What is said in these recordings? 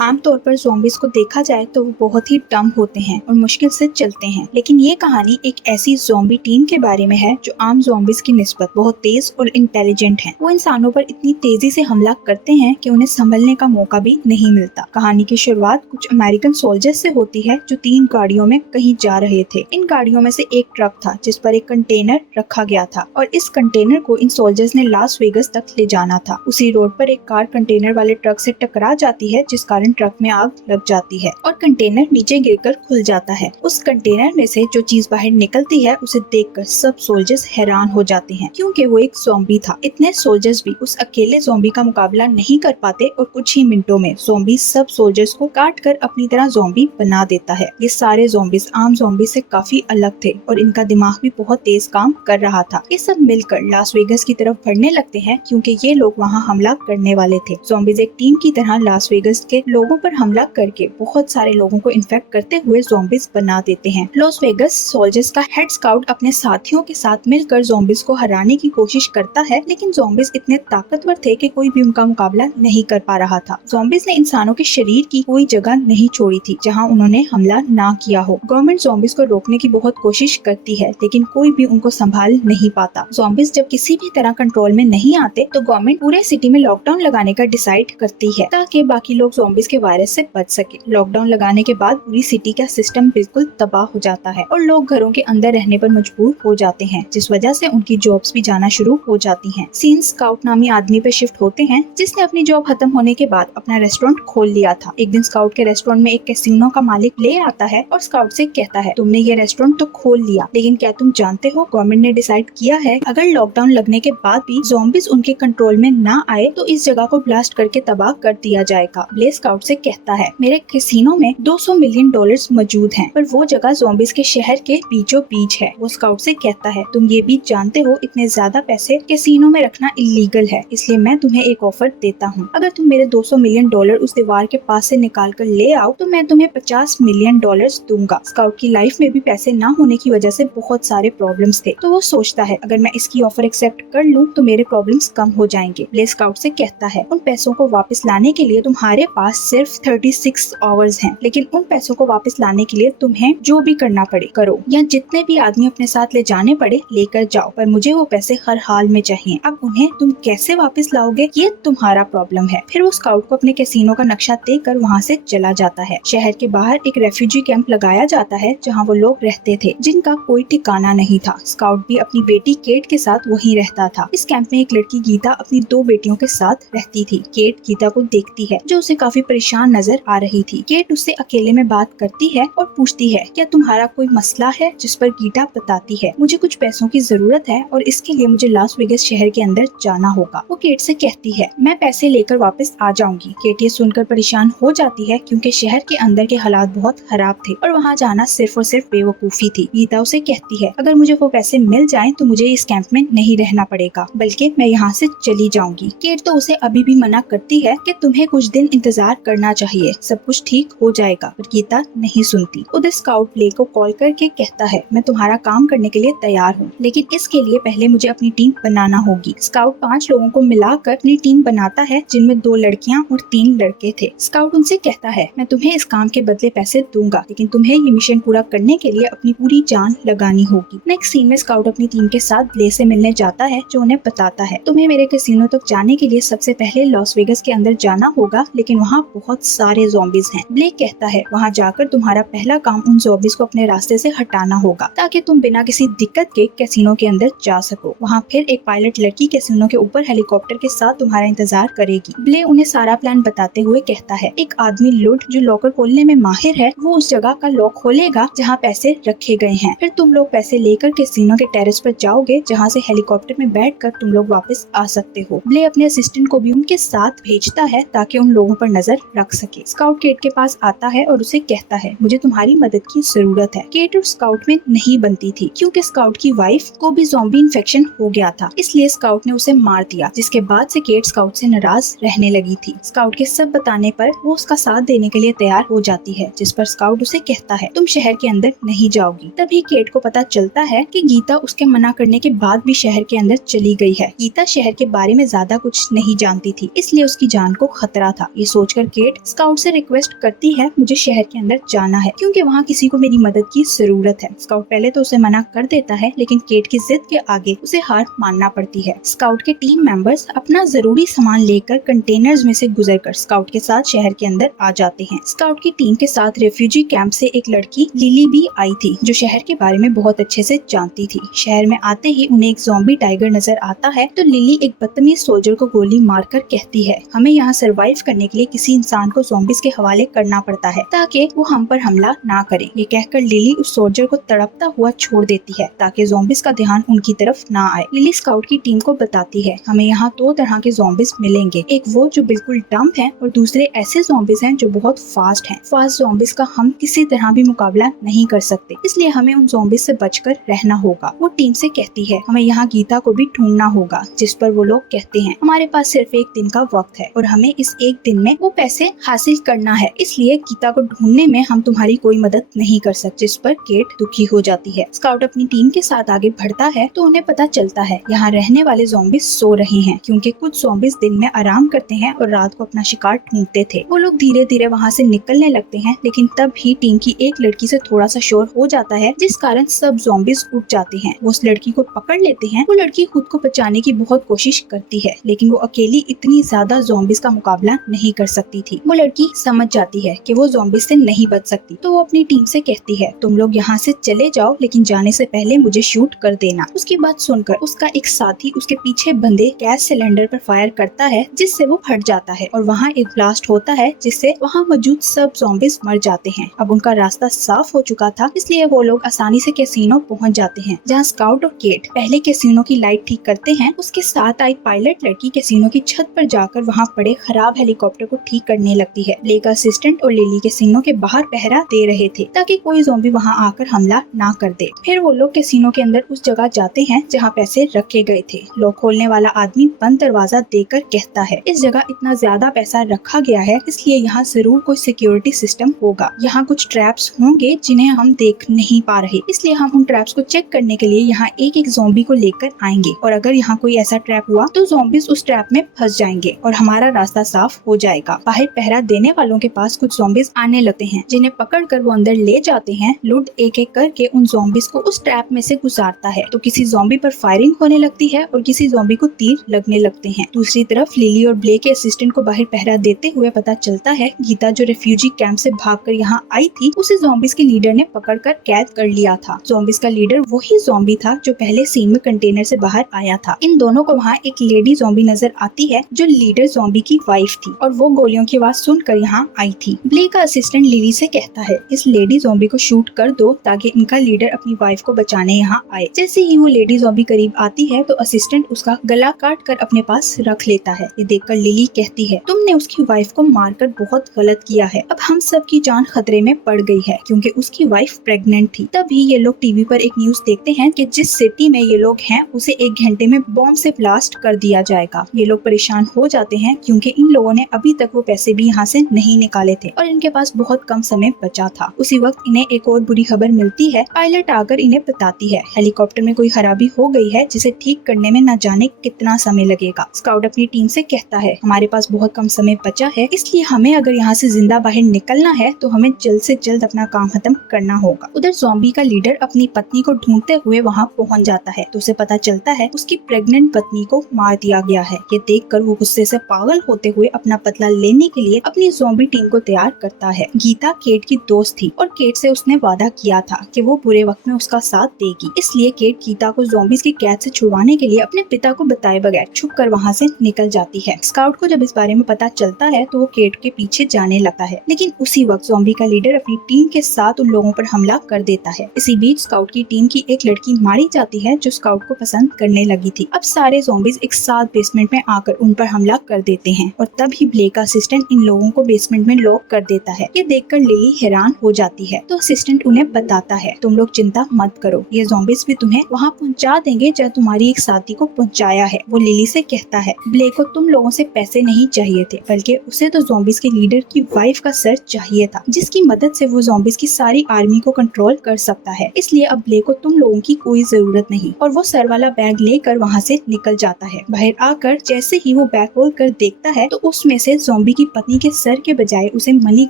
आमतौर पर ज़ॉम्बीज़ को देखा जाए तो वो बहुत ही डम होते हैं और मुश्किल से चलते हैं, लेकिन ये कहानी एक ऐसी ज़ॉम्बी टीम के बारे में है जो आम ज़ॉम्बीज़ की निस्बत बहुत तेज और इंटेलिजेंट हैं। वो इंसानों पर इतनी तेजी से हमला करते हैं कि उन्हें संभलने का मौका भी नहीं मिलता। कहानी की शुरुआत कुछ अमेरिकन सोल्जर्स से होती है जो 3 गाड़ियों में कहीं जा रहे थे। इन गाड़ियों में से एक ट्रक था जिस पर एक कंटेनर रखा गया था और इस कंटेनर को इन सोल्जर्स ने लास वेगस तक ले जाना था। उसी रोड पर एक कार कंटेनर वाले ट्रक से टकरा जाती है, जिस कारण ट्रक में आग लग जाती है और कंटेनर नीचे गिरकर खुल जाता है। उस कंटेनर में से जो चीज बाहर निकलती है उसे देखकर सब सोल्जर्स हैरान हो जाते हैं, क्योंकि वो एक ज़ॉम्बी था। इतने सोल्जर्स भी उस अकेले ज़ॉम्बी का मुकाबला नहीं कर पाते और कुछ ही मिनटों में ज़ॉम्बी सब सोल्जर्स को काट कर अपनी तरह ज़ॉम्बी बना देता है। ये सारे ज़ॉम्बीज आम ज़ॉम्बी से काफी अलग थे और इनका दिमाग भी बहुत तेज काम कर रहा था। ये सब मिलकर लास वेगस की तरफ बढ़ने लगते हैं, क्योंकि ये लोग वहाँ हमला करने वाले थे। ज़ॉम्बीज एक टीम की तरह लास वेगस के लोगों पर हमला करके बहुत सारे लोगों को इन्फेक्ट करते हुए ज़ॉम्बीज बना देते हैं। लास वेगस सोल्जर्स का हेड स्काउट अपने साथियों के साथ मिलकर ज़ॉम्बीज को हराने की कोशिश करता है, लेकिन ज़ॉम्बीज इतने ताकतवर थे कि कोई भी उनका मुकाबला नहीं कर पा रहा था। ज़ॉम्बीज ने इंसानों के शरीर की कोई जगह नहीं छोड़ी थी जहाँ उन्होंने हमला ना किया हो। गवर्नमेंट ज़ॉम्बीज को रोकने की बहुत कोशिश करती है, लेकिन कोई भी उनको संभाल नहीं पाता। ज़ॉम्बीज जब किसी भी तरह कंट्रोल में नहीं आते तो गवर्नमेंट पूरे सिटी में लॉकडाउन लगाने का डिसाइड करती है ताकि बाकी लोग ज़ॉम्बीज के वायरस से बच सके। लॉकडाउन लगाने के बाद पूरी सिटी का सिस्टम बिल्कुल तबाह हो जाता है और लोग घरों के अंदर रहने पर मजबूर हो जाते हैं, जिस वजह से उनकी जॉब्स भी जाना शुरू हो जाती हैं। सीन स्काउट नामी आदमी पे शिफ्ट होते हैं, जिसने अपनी जॉब खत्म होने के बाद अपना रेस्टोरेंट खोल लिया था। एक दिन स्काउट के रेस्टोरेंट में एक कैसीनो का मालिक ले आता है और स्काउट से कहता है, तुमने ये रेस्टोरेंट तो खोल लिया, लेकिन क्या तुम जानते हो गवर्नमेंट ने डिसाइड किया है अगर लॉकडाउन लगने के बाद भी ज़ॉम्बीज उनके कंट्रोल में ना आए तो इस जगह को ब्लास्ट करके तबाह कर दिया जाएगा। ब्ले स्काउट से कहता है, मेरे कैसीनो में $200 मिलियन मौजूद हैं, पर वो जगह ज़ॉम्बीज के शहर के बीचों बीच है। वो स्काउट से कहता है, तुम ये भी जानते हो इतने ज्यादा पैसे कैसीनो में रखना इलीगल है, इसलिए मैं तुम्हें एक ऑफर देता हूँ। अगर तुम मेरे $200 मिलियन उस दीवार के पास से निकाल कर ले आओ तो मैं तुम्हें $50 मिलियन दूंगा। स्काउट की लाइफ में भी पैसे ना होने की वजह से बहुत सारे प्रॉब्लम्स थे, तो वो सोचता है अगर मैं इसकी ऑफर एक्सेप्ट कर लूँ तो मेरे प्रॉब्लम्स कम हो जाएंगे। ब्ले स्काउट से कहता है, उन पैसों को वापस लाने के लिए तुम्हारे पास सिर्फ 36 आवर्स हैं, लेकिन उन पैसों को वापस लाने के लिए तुम्हें जो भी करना पड़े करो, या जितने भी आदमी अपने साथ ले जाने पड़े लेकर जाओ, पर मुझे वो पैसे हर हाल में चाहिए। अब उन्हें तुम कैसे वापस लाओगे ये तुम्हारा प्रॉब्लम है। फिर वो स्काउट को अपने कैसीनो का नक्शा देकर वहाँ से चला जाता है। शहर के बाहर एक रेफ्यूजी कैंप लगाया जाता है जहाँ वो लोग रहते थे जिनका कोई ठिकाना नहीं था। स्काउट भी अपनी बेटी केट के साथ वहीं रहता था। इस कैंप में एक लड़की गीता अपनी 2 बेटियों के साथ रहती थी। केट गीता को देखती है जो उसे काफी परेशान नजर आ रही थी। केट उससे अकेले में बात करती है और पूछती है, क्या तुम्हारा कोई मसला है? जिस पर गीता बताती है, मुझे कुछ पैसों की जरूरत है और इसके लिए मुझे लास वेगस शहर के अंदर जाना होगा। वो केट से कहती है, मैं पैसे लेकर वापस आ जाऊंगी। केट ये सुनकर परेशान हो जाती है क्योंकि शहर के अंदर के हालात बहुत खराब थे और वहाँ जाना सिर्फ और सिर्फ बेवकूफी थी। गीता उसे कहती है, अगर मुझे वो पैसे मिल जाएं तो मुझे इस कैंप में नहीं रहना पड़ेगा, बल्कि मैं यहाँ से चली जाऊंगी। केट तो उसे अभी भी मना करती है कि तुम्हें कुछ दिन इंतजार करना चाहिए, सब कुछ ठीक हो जाएगा, पर गीता नहीं सुनती। उधर स्काउट ब्ले को कॉल करके कहता है, मैं तुम्हारा काम करने के लिए तैयार हूँ, लेकिन इसके लिए पहले मुझे अपनी टीम बनाना होगी। स्काउट 5 लोगों को मिलाकर अपनी टीम बनाता है, जिनमें 2 लड़कियाँ और 3 लड़के थे। स्काउट उनसे कहता है, मैं तुम्हें इस काम के बदले पैसे दूंगा, लेकिन तुम्हें ये मिशन पूरा करने के लिए अपनी पूरी जान लगानी होगी। नेक्स्ट सीन में स्काउट अपनी टीम के साथ ब्ले से मिलने जाता है, जो उन्हें बताता है, तुम्हें मेरे कैसीनो तक जाने के लिए सबसे पहले लॉस वेगस के अंदर जाना होगा, लेकिन वहाँ बहुत सारे ज़ॉम्बीज हैं। ब्ले कहता है, वहाँ जाकर तुम्हारा पहला काम उन ज़ॉम्बीज को अपने रास्ते से हटाना होगा ताकि तुम बिना किसी दिक्कत के कैसीनो के अंदर जा सको। वहाँ फिर एक पायलट लड़की कैसीनो के ऊपर हेलीकॉप्टर के साथ तुम्हारा इंतजार करेगी। ब्ले उन्हें सारा प्लान बताते हुए कहता है, एक आदमी लुड जो लॉकर खोलने में माहिर है, वो उस जगह का लॉक खोलेगा जहाँ पैसे रखे गए हैं। फिर तुम लोग पैसे लेकर कैसीनो के टेरेस पर जाओगे, जहाँ से हेलीकॉप्टर में बैठकर तुम लोग वापस आ सकते हो। ब्ले अपने असिस्टेंट को भी उनके साथ भेजता है ताकि उन लोगों पर नजर रख सके। स्काउट केट के पास आता है और उसे कहता है, मुझे तुम्हारी मदद की जरूरत है। केट और स्काउट में नहीं बनती थी क्योंकि स्काउट की वाइफ को भी ज़ॉम्बी इन्फेक्शन हो गया था, इसलिए स्काउट ने उसे मार दिया, जिसके बाद से केट स्काउट से नाराज रहने लगी थी। स्काउट के सब बताने पर वो उसका साथ देने के लिए तैयार हो जाती है, जिस पर स्काउट उसे कहता है, तुम शहर के अंदर नहीं जाओगी। तभी केट को पता चलता है कि गीता उसके मना करने के बाद भी शहर के अंदर चली गई है। गीता शहर के बारे में ज्यादा कुछ नहीं जानती थी, इसलिए उसकी जान को खतरा था। ये सोचकर केट स्काउट से रिक्वेस्ट करती है मुझे शहर के अंदर जाना है क्योंकि वहाँ किसी को मेरी मदद की जरूरत है। स्काउट पहले तो उसे मना कर देता है लेकिन केट की जिद के आगे उसे हार मानना पड़ती है। स्काउट के टीम मेंबर्स अपना जरूरी सामान लेकर कंटेनर्स में से गुजरकर स्काउट के साथ शहर के अंदर आ जाते हैं। स्काउट की टीम के साथ रेफ्यूजी कैंप से एक लड़की लिली भी आई थी जो शहर के बारे में बहुत अच्छे से जानती थी। शहर में आते ही उन्हें एक ज़ॉम्बी टाइगर नजर आता है तो लिली एक बदतमीज सोल्जर को गोली मारकर कहती है हमें यहाँ सरवाइव करने के लिए किसी इंसान को ज़ॉम्बीज के हवाले करना पड़ता है ताकि वो हम पर हमला ना करे। ये कहकर लिली उस सोल्जर को तड़पता हुआ छोड़ देती है ताकि ज़ॉम्बीज का ध्यान उनकी तरफ ना आए। लिली स्काउट की टीम को बताती है हमें यहाँ 2 तरह के ज़ॉम्बीज मिलेंगे, एक वो जो बिल्कुल डम्प हैं और दूसरे ऐसे ज़ॉम्बीज हैं जो बहुत फास्ट हैं। फास्ट ज़ॉम्बीज का हम किसी तरह भी मुकाबला नहीं कर सकते इसलिए हमें उन ज़ॉम्बीज से बचकर रहना होगा। वो टीम से कहती है हमें यहाँ गीता को भी ढूंढना होगा, जिस पर वो लोग कहते हैं हमारे पास सिर्फ 1 दिन का वक्त है और हमें इस 1 दिन में वो पैसे हासिल करना है, इसलिए गीता को ढूंढने में हम तुम्हारी कोई मदद नहीं कर सकते। जिस पर केट दुखी हो जाती है। स्काउट अपनी टीम के साथ आगे बढ़ता है तो उन्हें पता चलता है यहाँ रहने वाले ज़ॉम्बीज सो रहे हैं क्योंकि कुछ ज़ॉम्बीज दिन में आराम करते हैं और रात को अपना शिकार ढूंढते थे। वो लोग धीरे धीरे वहाँ से निकलने लगते हैं लेकिन तब ही टीम की एक लड़की से थोड़ा सा शोर हो जाता है जिस कारण सब ज़ॉम्बीज उठ जाते हैं। वो उस लड़की को पकड़ लेते हैं। वो लड़की खुद को बचाने की बहुत कोशिश करती है लेकिन वो अकेली इतनी ज्यादा ज़ॉम्बीज का मुकाबला नहीं कर सकती थी। वो लड़की समझ जाती है कि वो ज़ॉम्बीज से नहीं बच सकती तो वो अपनी टीम से कहती है तुम लोग यहाँ से चले जाओ लेकिन जाने से पहले मुझे शूट कर देना। उसकी बात सुनकर उसका एक साथी उसके पीछे बंधे गैस सिलेंडर पर फायर करता है जिससे वो फट जाता है और वहाँ एक ब्लास्ट होता है जिससे वहाँ मौजूद सब ज़ॉम्बीज मर जाते हैं। अब उनका रास्ता साफ हो चुका था इसलिए वो लोग आसानी से कैसीनो पहुँच जाते हैं जहाँ स्काउट और केट पहले कैसीनो की लाइट ठीक करते हैं। उसके साथ आई पायलट लड़की कैसीनो की छत पर जाकर वहाँ पड़े खराब हेलीकॉप्टर को ठीक करने लगती है। ब्लेक का असिस्टेंट और लिली कैसीनो के बाहर पहरा दे रहे थे ताकि कोई ज़ॉम्बी वहाँ आकर हमला ना कर दे। फिर वो लोग कैसीनो के अंदर उस जगह जाते हैं जहाँ पैसे रखे गए थे। लॉक खोलने वाला आदमी बंद दरवाजा देकर कहता है इस जगह इतना ज्यादा पैसा रखा गया है इसलिए यहाँ जरूर कोई सिक्योरिटी सिस्टम होगा। यहाँ कुछ ट्रैप्स होंगे जिन्हें हम देख नहीं पा रहे इसलिए हम उन ट्रैप्स को चेक करने के लिए यहाँ एक एक ज़ॉम्बी को लेकर आएंगे और अगर यहाँ कोई ऐसा ट्रैप हुआ तो ज़ॉम्बीज उस ट्रैप में फंस जाएंगे और हमारा रास्ता साफ हो जाएगा। बाहर पहरा देने वालों के पास कुछ ज़ॉम्बीज आने लगते हैं जिन्हें पकड़कर वो अंदर ले जाते हैं। लुड एक एक करके उन ज़ॉम्बीज को उस ट्रैप में से गुजारता है तो किसी ज़ॉम्बी पर फायरिंग होने लगती है और किसी ज़ॉम्बी को तीर लगने लगते हैं। दूसरी तरफ लिली और ब्लेक के असिस्टेंट को बाहर पहरा देते हुए पता चलता है गीता जो रेफ्यूजी कैंप से भागकर यहाँ आई थी उसे ज़ॉम्बीज के लीडर ने पकड़कर कैद कर लिया था। ज़ॉम्बीज का लीडर वही ज़ॉम्बी था जो पहले सीन में कंटेनर से बाहर आया था। इन दोनों को वहाँ एक लेडी ज़ॉम्बी नजर आती है जो लीडर ज़ॉम्बी की वाइफ थी और वो गोलियों की आवाज सुनकर यहाँ आई थी। ब्लेक का असिस्टेंट लिली से कहता है इस लेडी ज़ॉम्बी को शूट कर दो ताकि इनका लीडर अपनी वाइफ को बचाने यहाँ आए। जैसे ही वो लेडी ज़ॉम्बी करीब आती है तो असिस्टेंट उसका गला काट कर अपने पास रख लेता है। ये देखकर लिली कहती है तुमने उसकी वाइफ को मारकर बहुत गलत किया है। अब हम सब की जान खतरे में पड़ गई है क्योंकि उसकी वाइफ प्रेग्नेंट थी। तभी ये लोग टीवी पर एक न्यूज देखते हैं कि जिस सिटी में ये लोग हैं उसे 1 घंटे में बॉम्ब से ब्लास्ट कर दिया जाएगा। ये लोग परेशान हो जाते हैं क्योंकि इन लोगों ने अभी तक वो पैसे भी यहाँ से नहीं निकाले थे और इनके पास बहुत कम समय बचा था। उसी वक्त इन्हें एक और बुरी खबर मिलती है। पायलट आकर इन्हें बताती है हेलीकॉप्टर में कोई खराबी हो गई है जिसे ठीक करने में न जाने कितना समय लगेगा। स्काउट अपनी टीम से कहता है हमारे पास बहुत कम समय बचा है इसलिए हमें अगर यहाँ से जिंदा बाहर निकलना है तो हमें जल्द से जल्द अपना काम खत्म करना होगा। उधर ज़ॉम्बी का लीडर अपनी पत्नी को ढूंढते हुए वहाँ पहुँच जाता है तो उसे पता चलता है उसकी प्रेग्नेंट पत्नी को मार दिया गया है। ये देखकर वो गुस्से से पागल होते हुए अपना बदला लेने के लिए अपनी ज़ॉम्बी टीम को तैयार करता है। गीता केट की दोस्त थी और केट से उसने वादा किया था कि वो बुरे वक्त में उसका साथ देगी, इसलिए केट गीता को ज़ॉम्बीज की कैद से छुड़वाने के लिए अपने पिता को बताए बगैर छुप कर वहाँ से निकल जाती है। स्काउट को जब इस बारे में पता चलता है तो वो केट के पीछे जाने लगता है लेकिन उसी वक्त ज़ॉम्बी का लीडर अपनी टीम के साथ उन लोगों पर हमला कर देता है। इसी बीच स्काउट की टीम की एक लड़की मारी जाती है जो स्काउट को पसंद करने लगी थी। अब सारे ज़ॉम्बीज एक साथ बेसमेंट में आकर उन पर हमला कर देते हैं और तभी ब्लेक का असिस्टेंट इन लोगों को बेसमेंट में लॉक कर देता है। ये देखकर लिली हैरान हो जाती है तो असिस्टेंट उन्हें बताता है तुम लोग चिंता मत करो, ये ज़ॉम्बीज भी तुम्हें वहाँ पहुँचा देंगे जहाँ तुम्हारी एक साथी को पहुँचाया है। वो लिली से कहता है ब्लेक को तुम लोगों से पैसे नहीं चाहिए थे बल्कि उसे तो ज़ॉम्बीज के लीडर की वाइफ का सर चाहिए था जिसकी मदद से वो ज़ॉम्बीज की सारी आर्मी को कंट्रोल कर सकता है, इसलिए अब ब्लेक को तुम लोगों की कोई जरूरत नहीं। और वो सर वाला बैग लेकर वहाँ से निकल जाता है। बाहर आकर जैसे ही वो बैग खोल कर देखता है तो उसमें से ज़ॉम्बी ज़ॉम्बी की पत्नी के सर के बजाय उसे मनी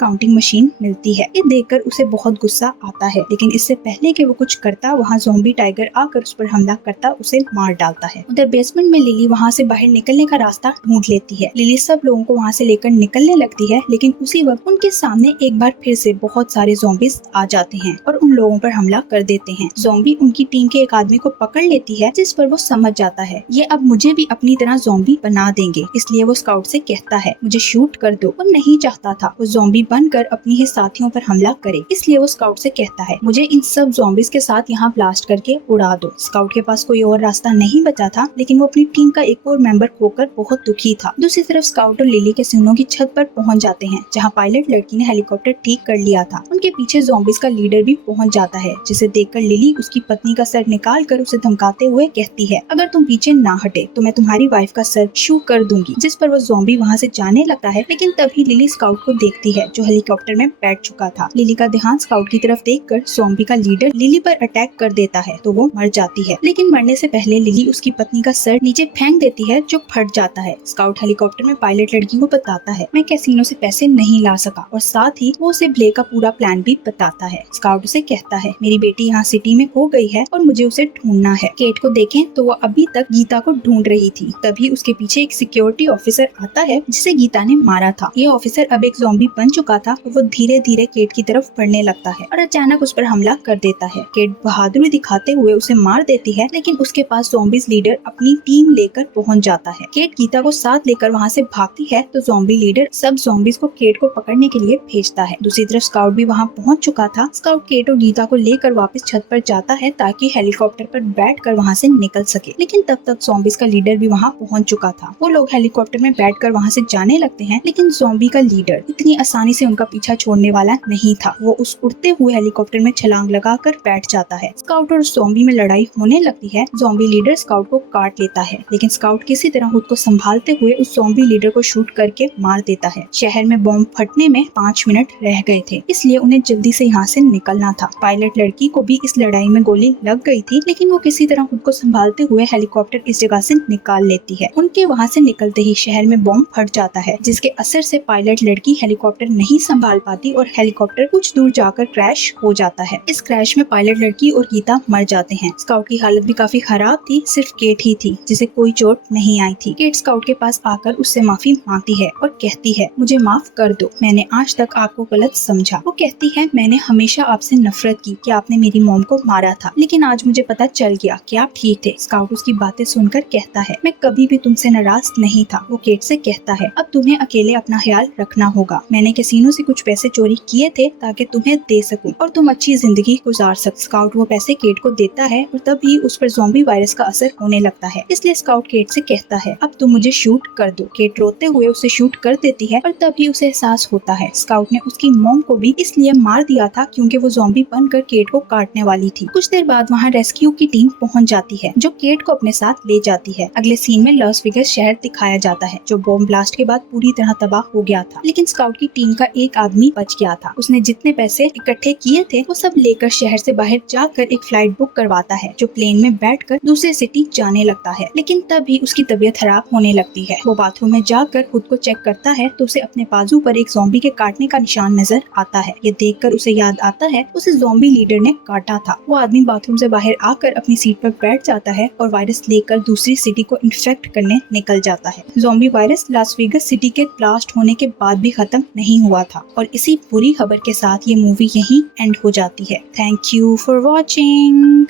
काउंटिंग मशीन मिलती है। ये देखकर उसे बहुत गुस्सा आता है, लेकिन इससे पहले कि वो कुछ करता, वहाँ ज़ॉम्बी टाइगर आकर उस पर हमला करता, उसे मार डालता है। उधर बेसमेंट में लिली वहाँ से बाहर निकलने का रास्ता ढूंढ लेती है। लिली सब लोगों को वहाँ से लेकर निकलने लगती है, लेकिन उसी वक्त उनके सामने एक बार फिर से बहुत सारे ज़ॉम्बीज आ जाते हैं और उन लोगों पर हमला कर देते हैं। ज़ॉम्बी उनकी टीम के एक आदमी को पकड़ लेती है, जिस पर वो समझ जाता है ये अब मुझे भी अपनी तरह ज़ॉम्बी बना देंगे। इसलिए वो स्काउट से कहता है मुझे शूट कर दो। वो नहीं चाहता था वो ज़ॉम्बी बनकर अपनी ही साथियों पर हमला करे, इसलिए वो स्काउट से कहता है मुझे इन सब ज़ॉम्बीज के साथ यहाँ ब्लास्ट करके उड़ा दो। स्काउट के पास कोई और रास्ता नहीं बचा था, लेकिन वो अपनी टीम का एक और मेंबर खोकर बहुत दुखी था। दूसरी तरफ स्काउट और लिली के सीनों की छत पर पहुँच जाते हैं, जहाँ पायलट लड़की ने हेलीकॉप्टर ठीक कर लिया था। उनके पीछे ज़ॉम्बीज का लीडर भी पहुँच जाता है, जिसे देखकर लिली उसकी पत्नी का सर निकाल कर उसे धमकाते हुए कहती है अगर तुम पीछे ना हटे तो मैं तुम्हारी वाइफ का सर शूट कर दूंगी। जिस पर वो ज़ॉम्बी वहाँ से जाने लगता है, लेकिन तभी लिली स्काउट को देखती है जो हेलीकॉप्टर में बैठ चुका था। लिली का ध्यान स्काउट की तरफ देखकर ज़ॉम्बी का लीडर लिली पर अटैक कर देता है तो वो मर जाती है, लेकिन मरने से पहले लिली उसकी पत्नी का सर नीचे फेंक देती है जो फट जाता है। स्काउट हेलीकॉप्टर में पायलट लड़की को बताता है मैं कैसीनो से पैसे नहीं ला सका, और साथ ही वो उसे ब्ले का पूरा प्लान भी बताता है। स्काउट उसे कहता है मेरी बेटी यहाँ सिटी में खो गई है और मुझे उसे ढूंढना है। केट को देखें तो वो अभी तक गीता को ढूंढ रही थी, तभी उसके पीछे एक सिक्योरिटी ऑफिसर आता है जिसे गीता ने मारा था। ये ऑफिसर अब एक ज़ॉम्बी बन चुका था और वो धीरे धीरे केट की तरफ बढ़ने लगता है और अचानक उस पर हमला कर देता है। केट बहादुरी दिखाते हुए उसे मार देती है, लेकिन उसके पास ज़ॉम्बीज लीडर अपनी टीम लेकर पहुंच जाता है। केट गीता को साथ लेकर वहां से भागती है तो ज़ॉम्बी लीडर सब ज़ॉम्बीज को केट को पकड़ने के लिए भेजता है। दूसरी तरफ स्काउट भी वहां पहुंच चुका था। स्काउट केट और गीता को लेकर वापस छत पर जाता है ताकि हेलीकॉप्टर पर बैठकर वहां से निकल सके, लेकिन तब तक ज़ॉम्बीज का लीडर भी वहां पहुंच चुका था। वो लोग हेलीकॉप्टर में बैठकर वहां से जाने लगते हैं, लेकिन ज़ॉम्बी का लीडर इतनी आसानी से उनका पीछा छोड़ने वाला नहीं था। वो उस उड़ते हुए हेलीकॉप्टर में छलांग लगाकर बैठ जाता है। स्काउट और ज़ॉम्बी में लड़ाई होने लगती है। ज़ॉम्बी लीडर स्काउट को काट लेता है, लेकिन स्काउट किसी तरह खुद को संभालते हुए उस ज़ॉम्बी लीडर को शूट करके मार देता है। शहर में बॉम्ब फटने में 5 मिनट रह गए थे, इसलिए उन्हें जल्दी से यहाँ से निकलना था। पायलट लड़की को भी इस लड़ाई में गोली लग गई थी, लेकिन वो किसी तरह खुद को संभालते हुए हेलीकॉप्टर इस जगह से निकाल लेती है। उनके वहाँ से निकलते ही शहर में बॉम्ब फट जाता है, जिसके असर से पायलट लड़की हेलीकॉप्टर नहीं संभाल पाती और हेलीकॉप्टर कुछ दूर जाकर क्रैश हो जाता है। इस क्रैश में पायलट लड़की और गीता मर जाते हैं। स्काउट की हालत भी काफी खराब थी, सिर्फ केट ही थी जिसे कोई चोट नहीं आई थी। केट स्काउट के पास आकर उससे माफी मांगती है और कहती है मुझे माफ कर दो, मैंने आज तक आपको गलत समझा। वो कहती है मैंने हमेशा आपसे नफरत की कि आपने मेरी मॉम को मारा था, लेकिन आज मुझे पता चल गया कि आप ठीक थे। स्काउट उसकी बातें सुनकर कहता है मैं कभी भी तुमसे नाराज नहीं था। वो केट से कहता है अब तुम्हें अकेले अपना ख्याल रखना होगा। मैंने कैसीनो से कुछ पैसे चोरी किए थे ताकि तुम्हें दे सकूं और तुम अच्छी जिंदगी गुजार सक। स्काउट वो पैसे केट को देता है और तभी उस पर ज़ॉम्बी वायरस का असर होने लगता है, इसलिए स्काउट केट से कहता है अब तुम मुझे शूट कर दो। केट रोते हुए उसे शूट कर देती है और तभी उसे एहसास होता है स्काउट ने उसकी मॉम को भी इसलिए मार दिया था क्योंकि वो ज़ॉम्बी बनकर केट को काटने वाली थी। कुछ देर बाद वहाँ रेस्क्यू की टीम पहुँच जाती है जो केट को अपने साथ ले जाती है। अगले सीन में लॉस वेगास शहर दिखाया जाता है जो बॉम्ब ब्लास्ट के बाद पूरी तरह तबाह हो गया था, लेकिन स्काउट की टीम का एक आदमी बच गया था। उसने जितने पैसे इकट्ठे किए थे वो सब लेकर शहर से बाहर जाकर एक फ्लाइट बुक करवाता है जो प्लेन में बैठकर दूसरे सिटी जाने लगता है, लेकिन तभी उसकी तबीयत खराब होने लगती है। वो बाथरूम में जाकर खुद को चेक करता है तो उसे अपने बाजू पर एक ज़ॉम्बी के काटने का निशान नजर आता है। ये देखकर उसे याद आता है उसे ज़ॉम्बी लीडर ने काटा था। वो आदमी बाथरूम से बाहर आकर अपनी सीट पर बैठ जाता है और वायरस लेकर दूसरी सिटी को इन्फेक्ट करने निकल जाता है। Zombie virus Las Vegas city के ब्लास्ट होने के बाद भी खत्म नहीं हुआ था और इसी बुरी खबर के साथ ये मूवी यहीं एंड हो जाती है। Thank you for watching.